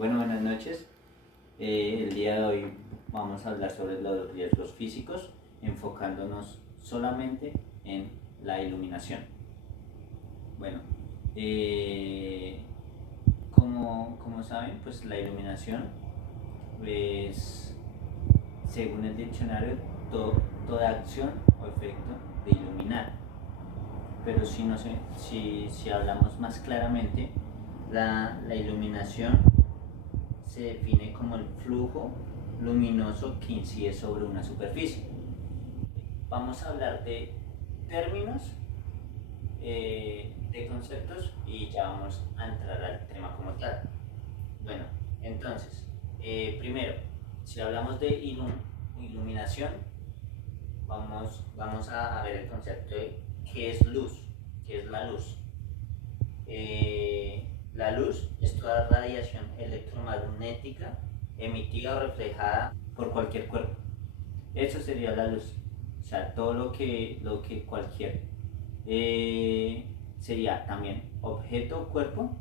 Bueno, buenas noches. El día de hoy vamos a hablar sobre los riesgos físicos, enfocándonos solamente en la iluminación. Bueno, eh, como saben, pues la iluminación es, según el diccionario, toda acción o efecto de iluminar. Pero si hablamos más claramente, la iluminación se define como el flujo luminoso que incide sobre una superficie. Vamos a hablar de términos, de conceptos y ya vamos a entrar al tema como tal. Bueno, entonces, primero, si hablamos de iluminación, vamos a ver el concepto de qué es luz, qué es la luz. La luz es toda radiación electromagnética emitida o reflejada por cualquier cuerpo. Eso sería la luz. O sea, todo lo que cualquier sería también objeto o cuerpo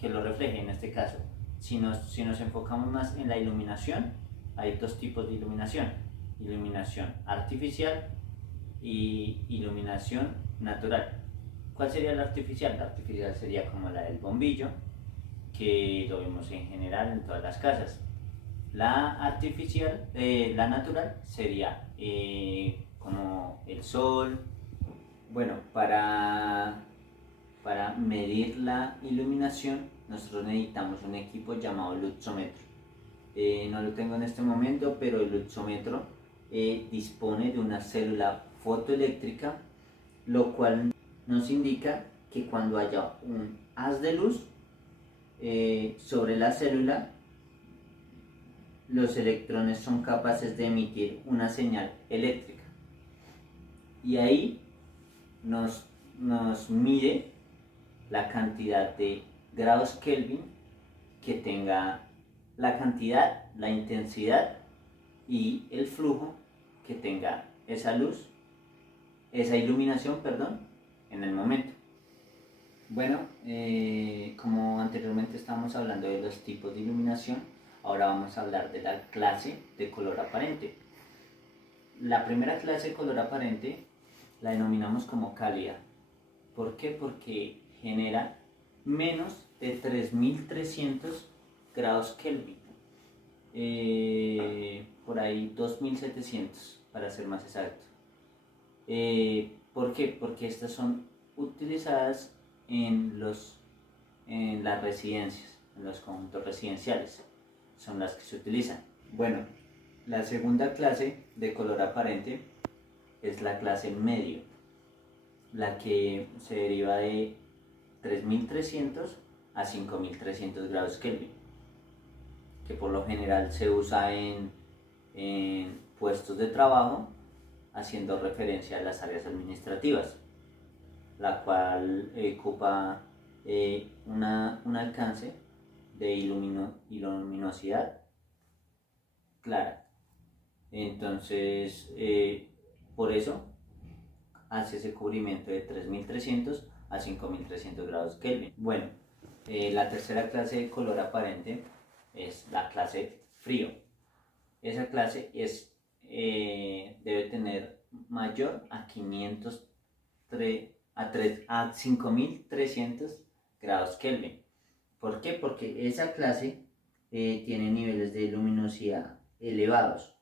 que lo refleje. En este caso, si nos enfocamos más en la iluminación, hay dos tipos de iluminación: iluminación artificial y iluminación natural. ¿Cuál sería la artificial? La artificial sería como la del bombillo, que lo vemos en general en todas las casas. La artificial, la natural, sería como el sol. Bueno, para medir la iluminación, nosotros necesitamos un equipo llamado luxómetro. No lo tengo en este momento, pero el luxómetro dispone de una célula fotoeléctrica, lo cual nos indica que cuando haya un haz de luz sobre la célula, los electrones son capaces de emitir una señal eléctrica. Y ahí nos mide la cantidad de grados Kelvin que tenga, la cantidad, la intensidad y el flujo que tenga esa luz, esa iluminación, perdón, en el momento. Bueno, como anteriormente estábamos hablando de los tipos de iluminación, ahora vamos a hablar de la clase de color aparente. La primera clase de color aparente la denominamos como cálida. ¿Por qué? Porque genera menos de 3300 grados Kelvin. Por ahí 2700 para ser más exacto. ¿Por qué? Porque estas son utilizadas en las residencias, en los conjuntos residenciales, son las que se utilizan. Bueno, la segunda clase de color aparente es la clase medio, la que se deriva de 3300 a 5300 grados Kelvin, que por lo general se usa en puestos de trabajo, haciendo referencia a las áreas administrativas, la cual ocupa un alcance de luminosidad clara. Entonces, por eso hace ese cubrimiento de 3300 a 5300 grados Kelvin. Bueno, la tercera clase de color aparente es la clase frío. Esa clase debe tener mayor a 5300 grados Kelvin. ¿Por qué? Porque esa clase tiene niveles de luminosidad elevados,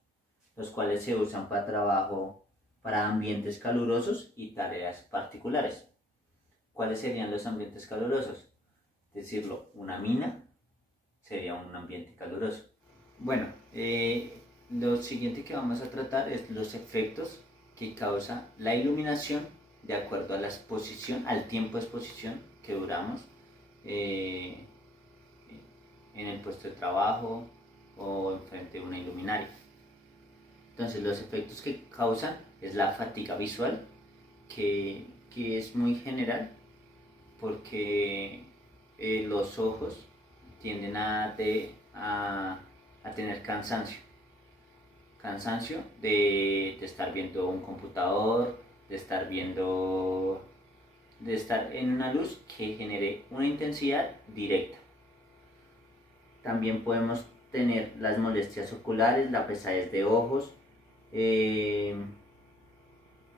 los cuales se usan para trabajo, para ambientes calurosos y tareas particulares. ¿Cuáles serían los ambientes calurosos? Decirlo, una mina sería un ambiente caluroso. Bueno, lo siguiente que vamos a tratar es los efectos que causa la iluminación de acuerdo a la exposición, al tiempo de exposición que duramos en el puesto de trabajo o frente a una iluminaria. Entonces, los efectos que causan es la fatiga visual, que es muy general, porque los ojos tienden a tener cansancio de estar viendo un computador, de estar en una luz que genere una intensidad directa. También podemos tener las molestias oculares, la pesadez de ojos,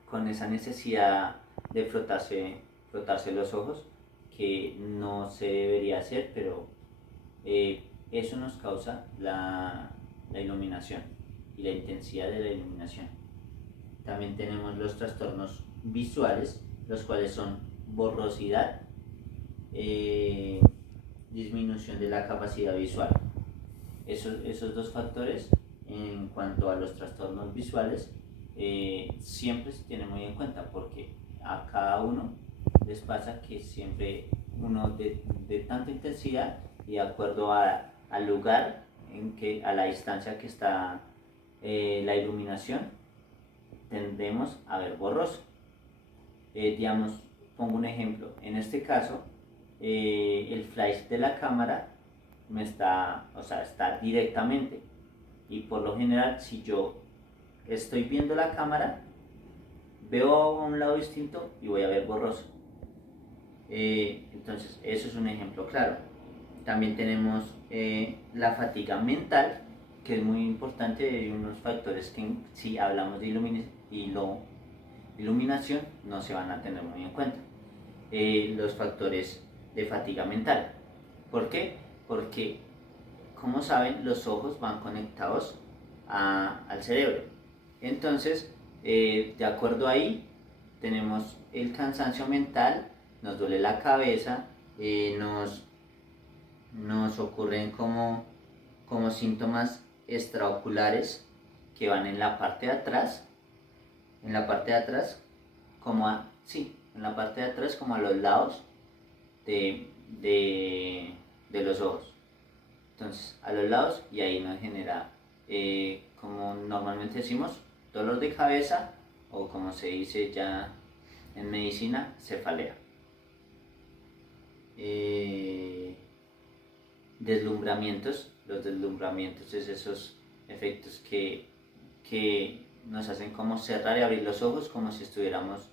con esa necesidad de frotarse los ojos, que no se debería hacer, pero eso nos causa la iluminación y la intensidad de la iluminación. También tenemos los trastornos visuales, los cuales son borrosidad, disminución de la capacidad visual. Esos dos factores en cuanto a los trastornos visuales siempre se tienen muy en cuenta, porque a cada uno les pasa que siempre uno de tanta intensidad y de acuerdo al lugar, a la distancia que está la iluminación, tendemos a ver borroso. Digamos, pongo un ejemplo. En este caso, el flash de la cámara está directamente, y por lo general, si yo estoy viendo la cámara, veo a un lado distinto y voy a ver borroso. Entonces, eso es un ejemplo claro. También tenemos la fatiga mental, que es muy importante, de unos factores que si hablamos de iluminación no se van a tener muy en cuenta. Los factores de fatiga mental. ¿Por qué? Porque, como saben, los ojos van conectados al cerebro. Entonces, de acuerdo ahí, tenemos el cansancio mental, nos duele la cabeza, nos ocurren como síntomas extraoculares que van en la parte de atrás, en la parte de atrás, como a los lados de los ojos. Entonces, a los lados, y ahí nos genera, como normalmente decimos, dolor de cabeza, o como se dice ya en medicina, cefalea. Deslumbramientos. Los deslumbramientos es esos efectos que nos hacen como cerrar y abrir los ojos como si estuviéramos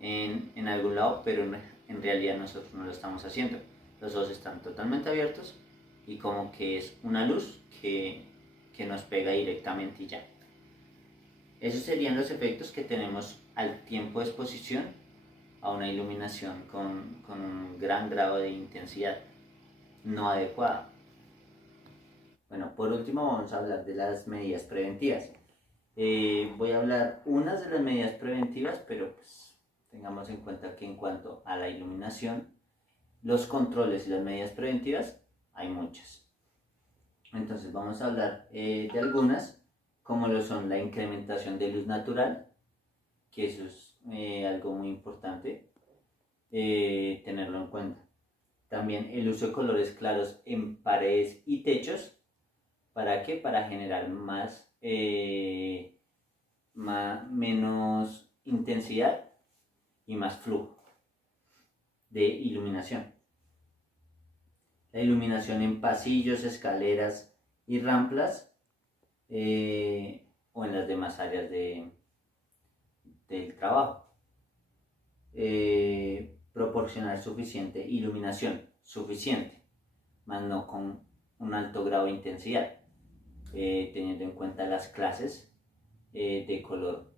en algún lado, pero en realidad nosotros no lo estamos haciendo. Los ojos están totalmente abiertos y como que es una luz que nos pega directamente y ya. Esos serían los efectos que tenemos al tiempo de exposición a una iluminación con un gran grado de intensidad no adecuada. Bueno, por último vamos a hablar de las medidas preventivas. Voy a hablar unas de las medidas preventivas, pero pues tengamos en cuenta que en cuanto a la iluminación, los controles y las medidas preventivas, hay muchas. Entonces vamos a hablar de algunas, como lo son la incrementación de luz natural, que eso es algo muy importante tenerlo en cuenta. También el uso de colores claros en paredes y techos. ¿Para qué? Para generar menos intensidad y más flujo de iluminación. La iluminación en pasillos, escaleras y rampas, o en las demás áreas del trabajo. Proporcionar suficiente iluminación, más no con un alto grado de intensidad, teniendo en cuenta las clases de color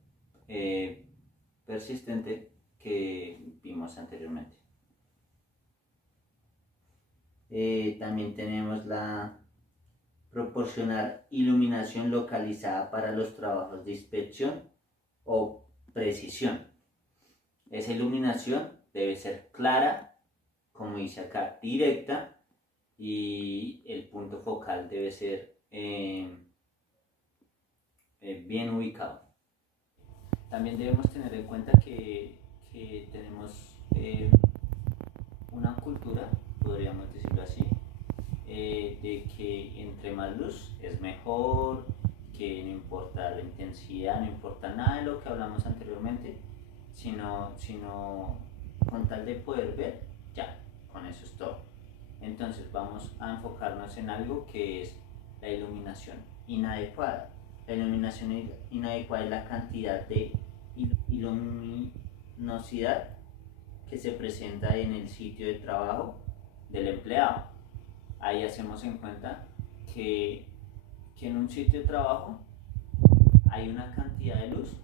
persistente que vimos anteriormente. También tenemos proporcionar iluminación localizada para los trabajos de inspección o precisión. Esa iluminación debe ser clara, como dice acá, directa, y el punto focal debe ser bien ubicado. También debemos tener en cuenta que tenemos una cultura, podríamos decirlo así, de que entre más luz es mejor, que no importa la intensidad, no importa nada de lo que hablamos anteriormente, sino con tal de poder ver, ya, con eso es todo. Entonces vamos a enfocarnos en algo que es la iluminación inadecuada. La iluminación inadecuada es la cantidad de luminosidad que se presenta en el sitio de trabajo del empleado. Ahí hacemos en cuenta que en un sitio de trabajo hay una cantidad de luz,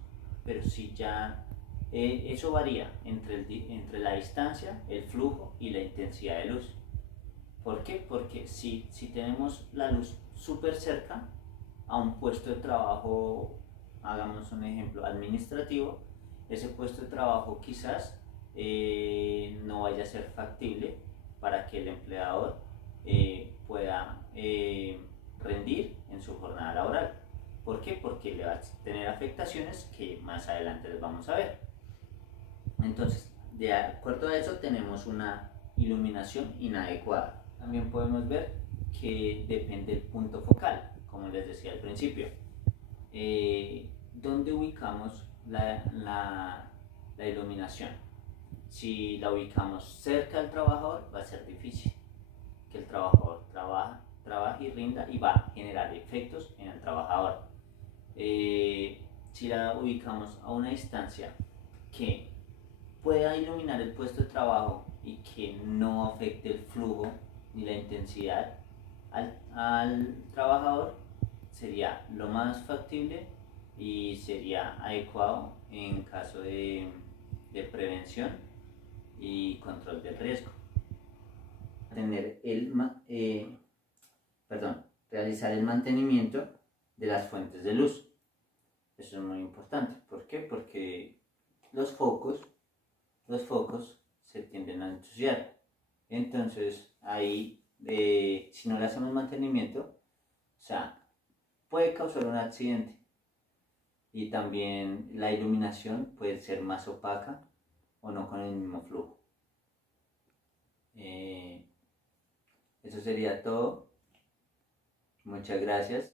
pero si ya eso varía entre la distancia, el flujo y la intensidad de luz. ¿Por qué? Porque si tenemos la luz súper cerca a un puesto de trabajo, hagamos un ejemplo administrativo, ese puesto de trabajo quizás no vaya a ser factible para que el empleador pueda rendir en su jornada laboral. ¿Por qué? Porque le va a tener afectaciones que más adelante les vamos a ver. Entonces, de acuerdo a eso, tenemos una iluminación inadecuada. También podemos ver que depende del punto focal, como les decía al principio. ¿Dónde ubicamos la iluminación? Si la ubicamos cerca del trabajador, va a ser difícil que el trabajador trabaje y rinda y va a generar efectos en el trabajador. Si la ubicamos a una distancia que pueda iluminar el puesto de trabajo y que no afecte el flujo ni la intensidad al trabajador, sería lo más factible y sería adecuado en caso de prevención y control del riesgo. Tener realizar el mantenimiento de las fuentes de luz. Eso es muy importante. ¿Por qué? Porque los focos se tienden a ensuciar. Entonces, ahí, si no le hacemos mantenimiento, o sea, puede causar un accidente. Y también la iluminación puede ser más opaca o no con el mismo flujo. Eso sería todo. Muchas gracias.